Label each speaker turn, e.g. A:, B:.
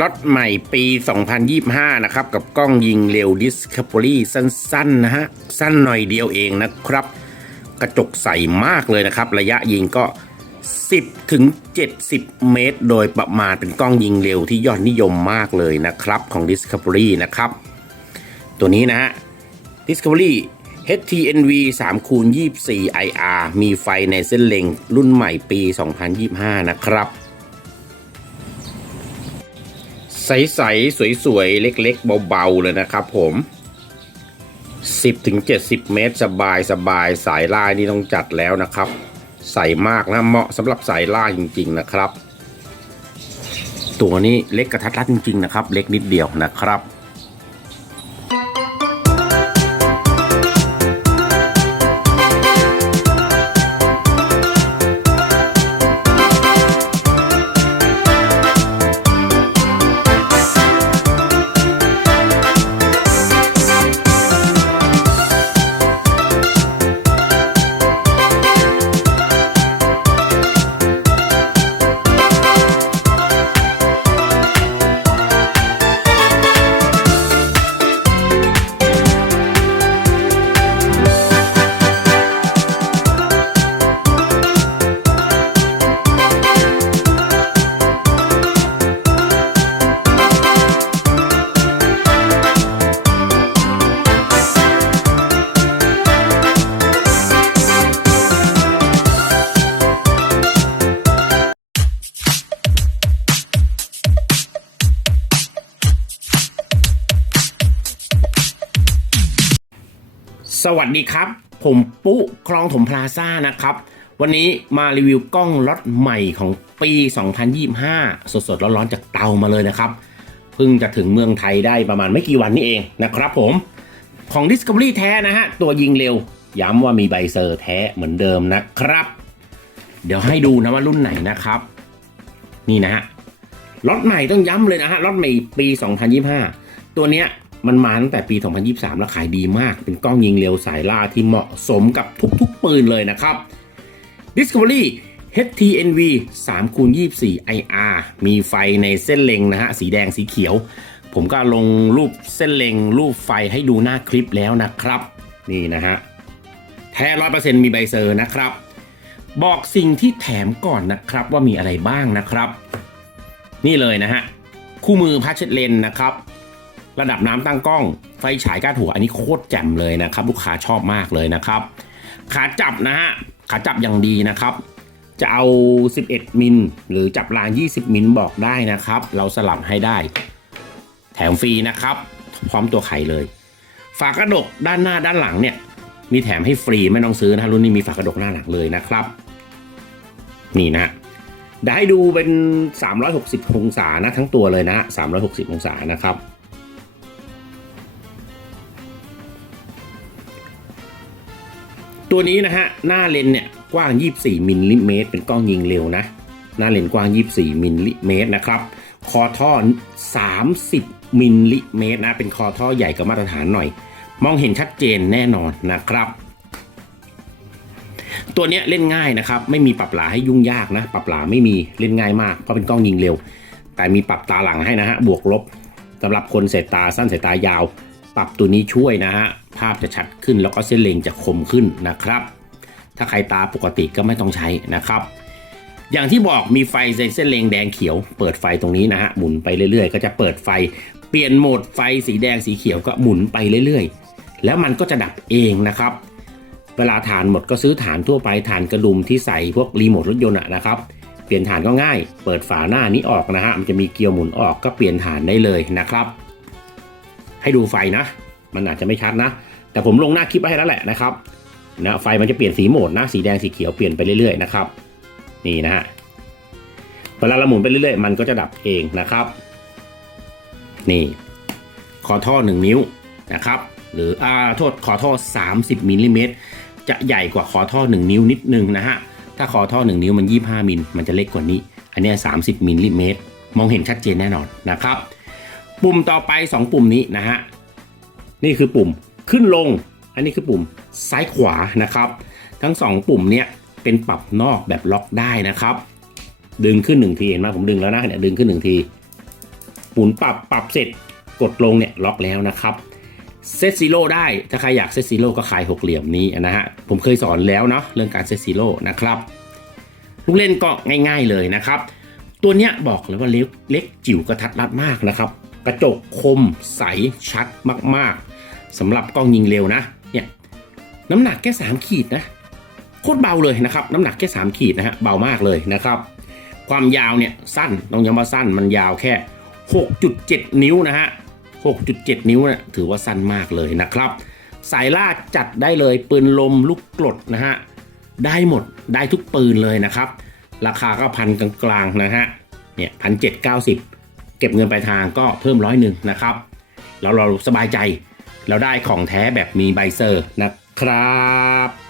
A: ล็อตใหม่ปี 2025 นะครับ กับกล้องยิงเร็ว Discovery สั้นๆนะฮะ สั้นหน่อยเดียวเองนะครับ กระจกใสมากเลยนะครับ ระยะยิงก็ 10ถึง70 เมตร โดยประมาณเป็นกล้องยิงเร็วที่ยอดนิยมมากเลยนะครับ ของ Discovery นะครับ ตัวนี้นะฮะ Discovery HTNV 3คูณ24 IR มีไฟในเส้นเล็งรุ่นใหม่ปี 2025 นะครับ ใสๆ สวยๆ เล็ก ๆ เบา ๆ เลยนะครับผม 10-70 เมตรสบายสบายๆสายล่านี่ต้องจัดแล้วนะครับ ใสมากนะ เหมาะสำหรับสายล่าจริง ๆ นะครับ ตัวนี้เล็กกระทัดรัดจริง ๆ นะครับ เล็กนิดเดียวนะครับ สวัสดีครับ ผมปุ๊คลองถมพลาซ่านะครับ วันนี้มารีวิวกล้องล็อตใหม่ของปี 2025 สดๆ ร้อนๆ จากเตามาเลยนะครับ เพิ่งจะถึงเมืองไทยได้ประมาณไม่กี่วันนี้เองนะครับผม ของ Discovery แท้นะฮะ ตัวยิงเร็ว ย้ำว่ามีใบเซอร์แท้เหมือนเดิมนะครับ เดี๋ยวให้ดูนะว่ารุ่นไหนนะครับ นี่นะฮะล็อตใหม่ต้องย้ำเลยนะฮะล็อตใหม่ปี 2025 ตัวเนี้ย มันมาตั้งแต่ปี 2023 แล้วขายดีมาก เป็นกล้องยิงเร็วสายล่าที่เหมาะสมกับทุกๆปืนเลยนะครับ Discovery HTNV 3 คูณ 24 IR มีไฟในเส้นเล็งนะฮะ สีแดงสีเขียว ผมก็ลงรูปเส้นเล็ง รูปไฟให้ดูหน้าคลิปแล้วนะครับ นี่นะฮะ แท้ร้อยเปอร์เซ็นต์มีใบเซอร์นะครับ บอกสิ่งที่แถมก่อนนะครับว่ามีอะไรบ้างนะครับ นี่เลยนะฮะ คู่มือพัชเชตเลนนะครับ ระดับน้ำตั้งกล้อง ไฟฉายก้านหัวอันนี้โคตรแจ่มเลยนะครับ ลูกค้าชอบมากเลยนะครับ ขาจับนะฮะขาจับอย่างดีนะครับ จะเอา 11 มิลหรือจับราง 20 มิลบอกได้นะครับ เราสลับให้ได้ แถมฟรีนะครับ พร้อมตัวไข่เลย ฝากระดกด้านหน้าด้านหลังเนี่ย มีแถมให้ฟรีไม่ต้องซื้อนะรุ่นนี้มีฝากระดกหน้าหลังเลยนะครับ นี่นะเดี๋ยวให้ดูเป็น 360 องศานะทั้งตัวเลยนะ 360 องศานะครับ ตัวนี้นะฮะหน้าเลนเนี่ยกว้าง 24มิลลิเมตรเป็นกล้องยิงเร็วนะ หน้าเลนกว้าง 24มิลลิเมตรนะครับคอท่อ 30มิลลิเมตรนะเป็นคอท่อใหญ่กับมาตรฐานหน่อย มองเห็นชัดเจนแน่นอนนะครับ ตัวนี้เล่นง่ายนะครับ ไม่มีปรับหลาให้ยุ่งยากนะ ปรับหลาไม่มีเล่นง่ายมากเพราะเป็นกล้องยิงเร็ว แต่มีปรับตาหลังให้นะฮะบวกลบสำหรับคนสายตาสั้นสายตายาว ปรับตัวนี้ช่วยนะฮะภาพจะชัดขึ้นแล้วก็เส้นเลนจะคมขึ้นนะครับ ถ้าใครตาปกติก็ไม่ต้องใช้นะครับ อย่างที่บอกมีไฟเส้นเลงแดงเขียว เปิดไฟตรงนี้นะฮะหมุนไปเรื่อยๆ ก็จะเปิดไฟเปลี่ยนโหมดไฟสีแดงสีเขียวก็หมุนไปเรื่อยๆ แล้วมันก็จะดับเองนะครับ เวลาฐานหมดก็ซื้อฐานทั่วไปฐานกระดุมที่ใส่พวกรีโมทรถยนต์นะครับเปลี่ยนฐานก็ง่าย เปิดฝาหน้านี้ออกนะฮะ มันจะมีเกลียวหมุนออกก็เปลี่ยนฐานได้เลยนะครับ ให้ดูไฟนะ มันอาจจะไม่ชัดนะ แต่ผมลงหน้าคลิปไว้ให้แล้วแหละนะครับนะไฟมันจะเปลี่ยนสีโหมดนะสีแดงสีเขียวเปลี่ยนไปเรื่อยๆนะครับนี่นะฮะเวลาเราหมุนไปเรื่อยๆ มันก็จะดับเองนะครับ นี่คอท่อ 1 นิ้วนะครับ หรืออ่าโทษคอท่อ 30มิลลิเมตรจะใหญ่กว่าคอท่อ 1 นิ้วนิดนึงนะฮะถ้าคอท่อ 1 นิ้วมัน 25มิลมันจะเล็กกว่านี้ อันเนี้ย30มิลลิเมตรมองเห็นชัดเจนแน่นอนนะครับ ปุ่มต่อไป 2 ปุ่มนี้นะฮะ นี่คือปุ่มขึ้นลง อันนี้คือปุ่มซ้ายขวานะครับ ทั้ง 2 ปุ่มเนี้ยเป็นปรับนอกแบบล็อกได้นะครับ ดึงขึ้น 1 ทีเห็นไหมผมดึงแล้วนะเนี่ยดึงขึ้น 1 ทีหมุนปรับปรับเสร็จกดลงเนี่ยล็อกแล้วนะครับเซตซีโร่ได้ถ้าใครอยากเซตซีโร่ก็ขายหกเหลี่ยมนี้นะฮะผมเคยสอนแล้วเนาะเรื่องการเซตซีโร่นะครับลูกเล่นก็ง่าย ๆเลยนะครับ ตัวเนี้ยบอกเลยว่าเล็กเล็กจิ๋วกระทัดรัดมากนะครับ กระจกคมใสชัดมากๆสำหรับกล้องยิงเร็วนะเนี่ยน้ำหนักแค่ 3 ขีดนะโคตรเบาเลยนะครับ น้ำหนักแค่ 3 ขีดนะฮะเบามากเลยนะครับ ความยาวเนี่ยสั้นต้องย้ำว่าสั้นมันยาวแค่ 6.7 นิ้วนะฮะ 6.7 นิ้วเนี่ยถือว่าสั้นมากเลยนะครับ สายล่าจัดได้เลยปืนลมลูกกรดนะฮะได้หมดได้ทุกปืนเลยนะครับ ราคาก็พันกลางๆนะฮะเนี่ยพันเจ็ดเก้าสิบ เก็บเงินปลายทางก็เพิ่มร้อยหนึ่งนะครับแล้วเราสบายใจเราได้ของแท้แบบมีใบเซอร์นะครับ